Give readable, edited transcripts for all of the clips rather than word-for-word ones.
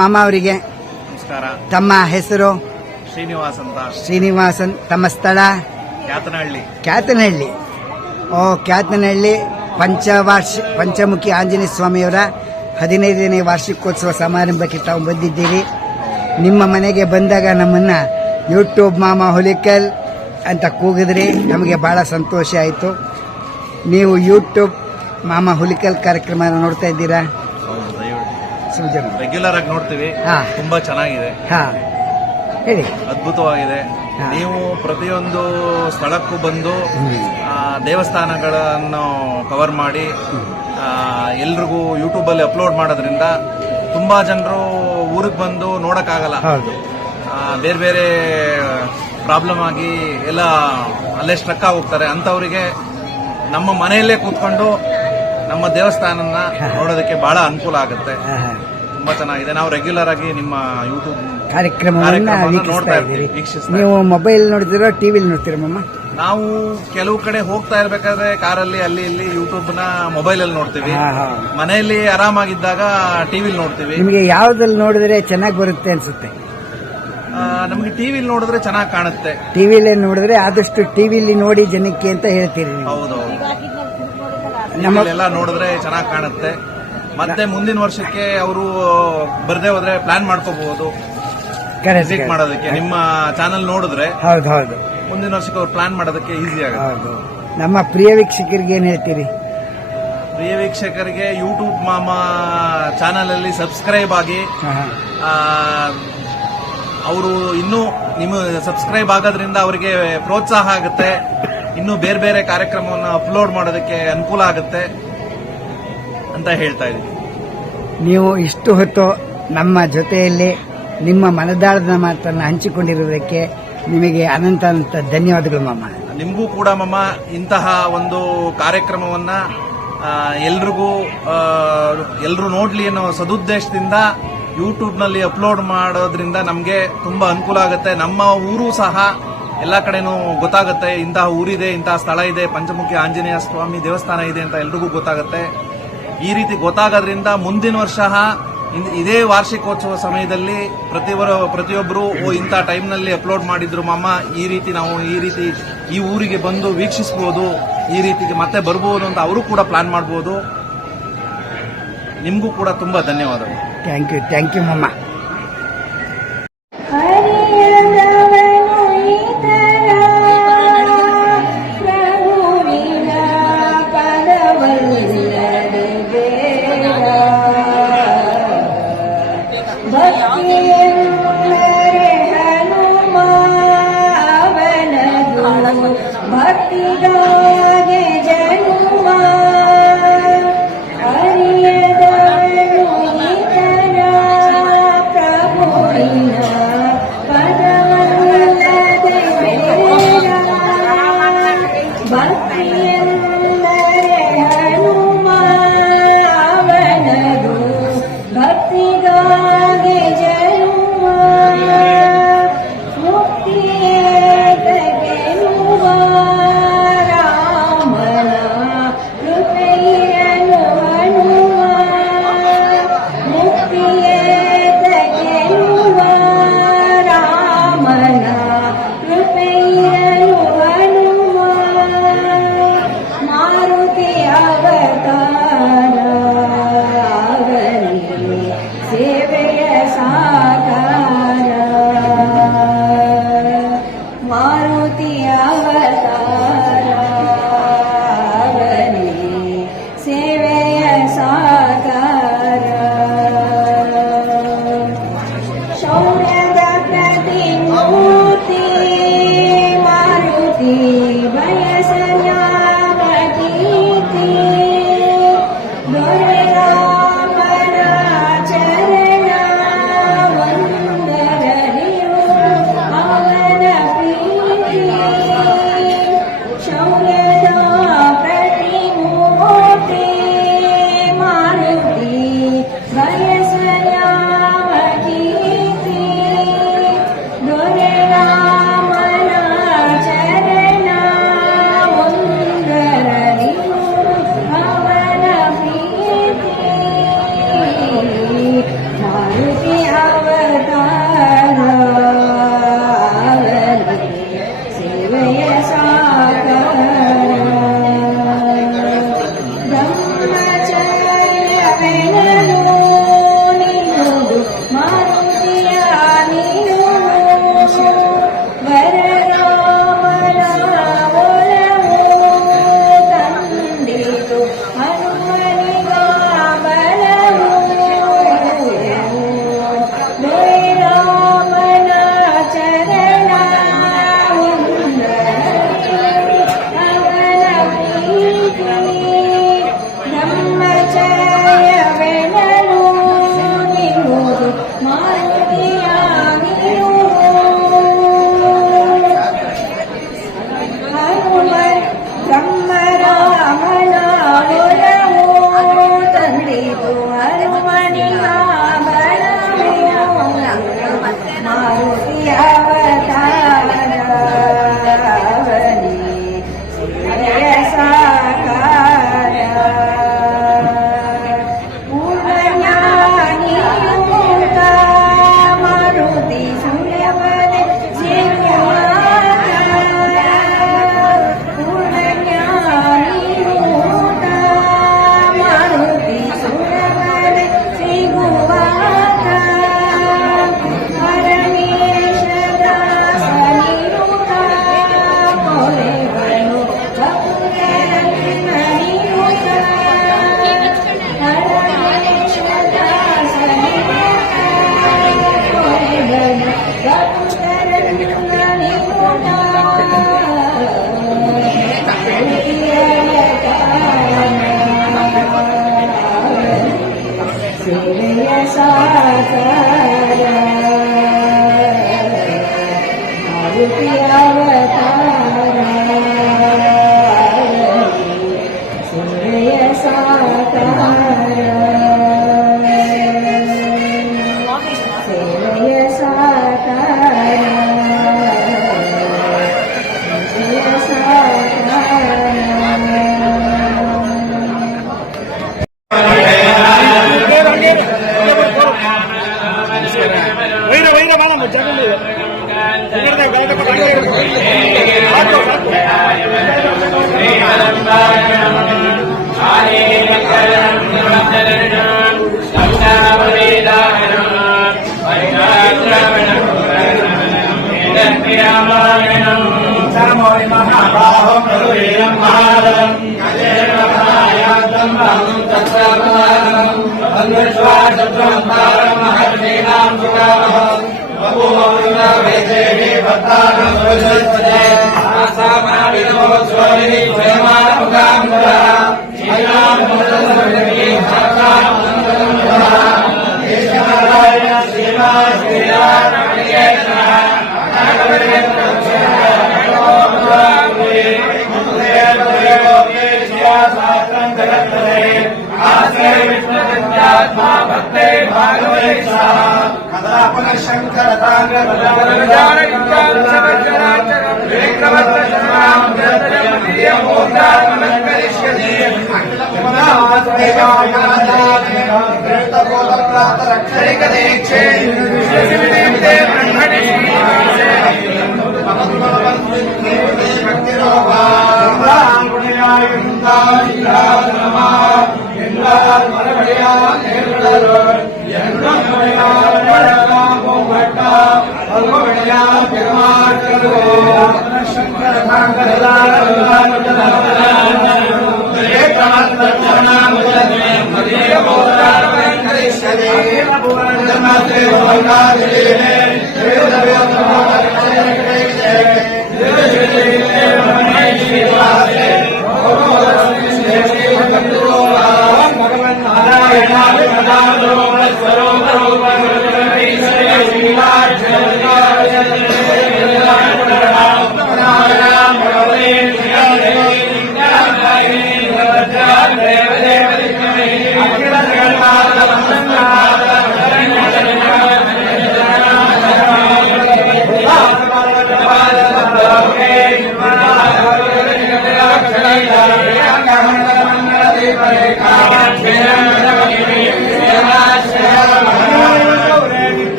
ಮಾಮ ಅವರಿಗೆ ನಮಸ್ಕಾರ. ತಮ್ಮ ಹೆಸರು? ಶ್ರೀನಿವಾಸನ್. ತಮ್ಮ ಸ್ಥಳ? ಕ್ಯಾತನಹಳ್ಳಿ. ಕ್ಯಾತನಹಳ್ಳಿ ಪಂಚಮುಖಿ ಆಂಜನೇಯ ಸ್ವಾಮಿಯವರ 15ನೇ ವಾರ್ಷಿಕೋತ್ಸವ ಸಮಾರಂಭಕ್ಕೆ ತಾವು ಬಂದಿದ್ದೀರಿ. ನಿಮ್ಮ ಮನೆಗೆ ಬಂದಾಗ ನಮ್ಮನ್ನ ಯೂಟ್ಯೂಬ್ ಮಾಮ ಹುಲಿಕಲ್ ಅಂತ ಕೂಗಿದ್ರಿ, ನಮಗೆ ಬಹಳ ಸಂತೋಷ ಆಯಿತು. ನೀವು ಯೂಟ್ಯೂಬ್ ಮಾಮ ಹುಲಿಕಲ್ ಕಾರ್ಯಕ್ರಮ ನೋಡ್ತಾ ಇದ್ದೀರಾ? ರೆಗ್ಯುಲರ್ ಆಗಿ ನೋಡ್ತೀವಿ. ತುಂಬಾ ಚೆನ್ನಾಗಿದೆ, ಹೇಳಿ. ಅದ್ಭುತವಾಗಿದೆ. ನೀವು ಪ್ರತಿಯೊಂದು ಸ್ಥಳಕ್ಕೂ ಬಂದು ದೇವಸ್ಥಾನಗಳನ್ನು ಕವರ್ ಮಾಡಿ ಎಲ್ರಿಗೂ ಯೂಟ್ಯೂಬ್ ಅಲ್ಲಿ ಅಪ್ಲೋಡ್ ಮಾಡೋದ್ರಿಂದ ತುಂಬಾ ಜನರು ಊರಿಗೆ ಬಂದು ನೋಡಕ್ಕಾಗಲ್ಲ, ಬೇರೆ ಬೇರೆ ಪ್ರಾಬ್ಲಮ್ ಆಗಿ ಎಲ್ಲ ಅಲ್ಲೇ ಸ್ಟ್ರಕ್ ಹೋಗ್ತಾರೆ. ಅಂತವರಿಗೆ ನಮ್ಮ ಮನೆಯಲ್ಲೇ ಕೂತ್ಕೊಂಡು ನಮ್ಮ ದೇವಸ್ಥಾನನ ನೋಡೋದಕ್ಕೆ ಬಹಳ ಅನುಕೂಲ ಆಗುತ್ತೆ. ತುಂಬಾ ಚೆನ್ನಾಗಿದೆ. ನಾವು ರೆಗ್ಯುಲರ್ ಆಗಿ ನಿಮ್ಮ ಯೂಟ್ಯೂಬ್ ಕಾರ್ಯಕ್ರಮವನ್ನು ನೋಡ್ತಾ ಇದ್ದೀವಿ. ನೀವು ಮೊಬೈಲ್ ನೋಡ್ತೀರೋ ಟಿವಿಲಿ ನೋಡ್ತೀರಾ ಮಮ್ಮ? ನಾವು ಕೆಲವು ಕಡೆ ಹೋಗ್ತಾ ಇರ್ಬೇಕಾದ್ರೆ ಕಾರಲ್ಲಿ ಅಲ್ಲಿ ಇಲ್ಲಿ ಯೂಟ್ಯೂಬ್ ನ ಮೊಬೈಲ್ ಅಲ್ಲಿ ನೋಡ್ತೀವಿ. ಮನೆಯಲ್ಲಿ ಆರಾಮಾಗಿದ್ದಾಗ ಟಿವಿಲಿ ನೋಡ್ತೀವಿ. ನಿಮಗೆ ಯಾವ್ದ್ರಲ್ಲಿ ನೋಡಿದ್ರೆ ಚೆನ್ನಾಗಿ ಬರುತ್ತೆ ಅನ್ಸುತ್ತೆ? ನಮಗೆ ಟಿವಿಲಿ ನೋಡಿದ್ರೆ ಚೆನ್ನಾಗಿ ಕಾಣುತ್ತೆ. ಟಿವಿಲಿ ನೋಡಿದ್ರೆ ಆದಷ್ಟು ಟಿವಿಲಿ ನೋಡಿ ಜನಕ್ಕೆ ಅಂತ ಹೇಳ್ತೀರಿ. ಹೌದೌದು, ನಮ್ಮಲ್ಲೆಲ್ಲ ನೋಡಿದ್ರೆ ಚೆನ್ನಾಗಿ ಕಾಣುತ್ತೆ. ಮತ್ತೆ ಮುಂದಿನ ವರ್ಷಕ್ಕೆ ಅವರು ಬರ್ದೇ ಹೋದ್ರೆ ಪ್ಲಾನ್ ಮಾಡ್ಕೋಬಹುದು ಮಾಡೋದಕ್ಕೆ. ನಿಮ್ಮ ಚಾನೆಲ್ ನೋಡಿದ್ರೆ ಹೌದು ಮುಂದಿನ ವರ್ಷಕ್ಕೆ ಅವ್ರು ಪ್ಲಾನ್ ಮಾಡೋದಕ್ಕೆ ಈಸಿ ಆಗುತ್ತೆ. ನಮ್ಮ ಪ್ರಿಯ ವೀಕ್ಷಕರಿಗೆ ಏನ್ ಹೇಳ್ತೀರಿ? ಪ್ರಿಯ ವೀಕ್ಷಕರಿಗೆ ಯೂಟ್ಯೂಬ್ ಮಾಮ ಚಾನೆಲ್ ಅಲ್ಲಿ ಸಬ್ಸ್ಕ್ರೈಬ್ ಆಗಿ, ಅವರು ಇನ್ನೂ ನಿಮ್ಮ ಸಬ್ಸ್ಕ್ರೈಬ್ ಆಗೋದ್ರಿಂದ ಅವರಿಗೆ ಪ್ರೋತ್ಸಾಹ ಆಗುತ್ತೆ. ಇನ್ನು ಬೇರೆ ಬೇರೆ ಕಾರ್ಯಕ್ರಮವನ್ನು ಅಪ್ಲೋಡ್ ಮಾಡೋದಕ್ಕೆ ಅನುಕೂಲ ಆಗುತ್ತೆ ಅಂತ ಹೇಳ್ತಾ ಇದ್ದೀನಿ. ನೀವು ಇಷ್ಟು ಹೊತ್ತು ನಮ್ಮ ಜೊತೆಯಲ್ಲಿ ನಿಮ್ಮ ಮನದಾಳದ ಮಾತನ್ನು ಹಂಚಿಕೊಂಡಿರುವುದಕ್ಕೆ ನಿಮಗೆ ಅನಂತ ಧನ್ಯವಾದಗಳು ಮಾಮ. ನಿಮಗೂ ಕೂಡ ಮಾಮ ಇಂತಹ ಒಂದು ಕಾರ್ಯಕ್ರಮವನ್ನ ಎಲ್ರೂ ನೋಡ್ಲಿ ಅನ್ನೋ ಸದುದ್ದೇಶದಿಂದ ಯೂಟ್ಯೂಬ್ ನಲ್ಲಿ ಅಪ್ಲೋಡ್ ಮಾಡೋದ್ರಿಂದ ನಮಗೆ ತುಂಬಾ ಅನುಕೂಲ ಆಗುತ್ತೆ. ನಮ್ಮ ಊರು ಸಹ ಎಲ್ಲಾ ಕಡೆನೂ ಗೊತ್ತಾಗುತ್ತೆ. ಇಂತಹ ಊರಿದೆ, ಇಂತಹ ಸ್ಥಳ ಇದೆ, ಪಂಚಮುಖಿ ಆಂಜನೇಯ ಸ್ವಾಮಿ ದೇವಸ್ಥಾನ ಇದೆ ಅಂತ ಎಲ್ರಿಗೂ ಗೊತ್ತಾಗುತ್ತೆ. ಈ ರೀತಿ ಗೊತ್ತಾಗೋದ್ರಿಂದ ಮುಂದಿನ ವರ್ಷ ಇದೇ ವಾರ್ಷಿಕೋತ್ಸವ ಸಮಯದಲ್ಲಿ ಪ್ರತಿಯೊಬ್ಬರು ಇಂಥ ಟೈಮ್ನಲ್ಲಿ ಅಪ್ಲೋಡ್ ಮಾಡಿದ್ರು ಮಾಮ, ನಾವು ಈ ಊರಿಗೆ ಬಂದು ವೀಕ್ಷಿಸಬಹುದು, ಈ ರೀತಿ ಮತ್ತೆ ಬರ್ಬೋದು ಅಂತ ಅವರು ಕೂಡ ಪ್ಲಾನ್ ಮಾಡಬಹುದು. ನಿಮಗೂ ಕೂಡ ತುಂಬಾ ಧನ್ಯವಾದಗಳು. ಥ್ಯಾಂಕ್ ಯು ಮಾಮ.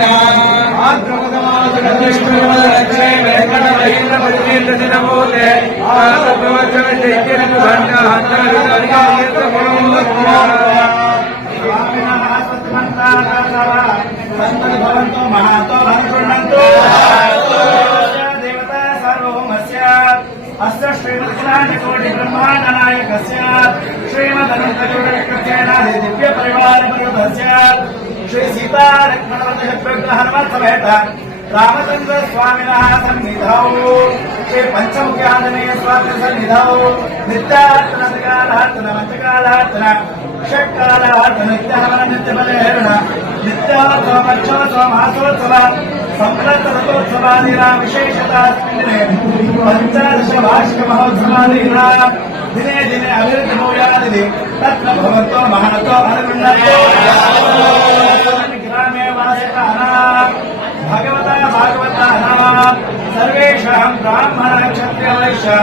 शरणं देवता सार्वभौमस्य अस्य श्रीमत्कोटि ब्रह्मांड नायकस्य श्रीमदनंतकोटिनाथि दिव्य परिवार पर्वतस्य श्री सीता लक्ष्मण हनुमत समेत रामचंद्र स्वामिनः सन्निधौ श्री पंचमुखी आंजनेय स्वामी सन्निधौ नित्यार्चन मंचकालार्चन षट्कालार्चन नित्यहवन नित्यबलेहरण नित्योत्सव मासोत्सव संप्राप्त रथोत्सवादीना विशेषता पंचादश वार्षिक महोत्सवादीना दिने दिने अभिवृद्धि भूयादिति तत्र भवतो महतो अनुगृह्णतो ग्रामे वासितानां भगवता भागवतानां सर्वेषां ब्राह्मण क्षत्रिय वैश्य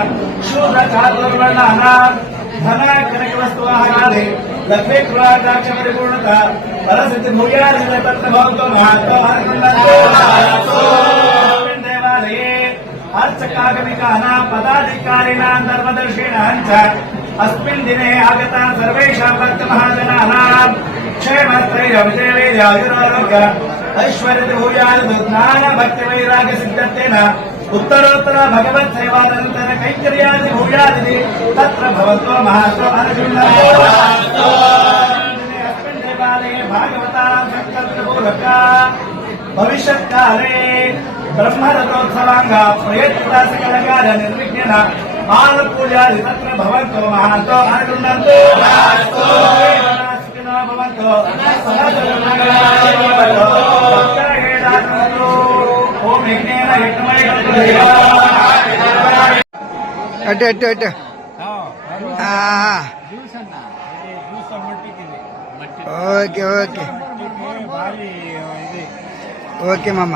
शूद्र चातुर्वर्णानां धन कनक वस्तुवाहनादि लक्ष्मी कृपाकटाक्ष परिपूर्णता परसिद्धि भूयादिति तत्र भवतो महतो अनुगृह्णतो देवालये अर्चकागमिकानां पदाधिकारिणां धर्मदर्शिणां च अस्मिन् दिने आगता सर्वेषां भक्तमहाजनानां क्षेमस्थैर्य विजयवैराग्यारोग्य ऐश्वर्य भूयादिति ज्ञान भक्तिवैराग्य सिद्धत्वेन उत्तरोत्तर भगवत् सेवानन्तन कैङ्कर्यादि भूयादिति तत्र भवतो महतो अनुगृह्णतो अस्मिन् देवालये भागवतां संकल्पपूर्वक भविष्यत्काले ब्रह्मरथोत्सवांग प्रयत्निता सकलकार्य निर्विघ्नेन मालपूजादि तत्र भवन्तो महतो अनुगृह्णन्तु सुखिनो भवन्तो ओम यज्ञेन यज्ञमय అటు అటు అటు ఓకే ఓకే ఓకే మామ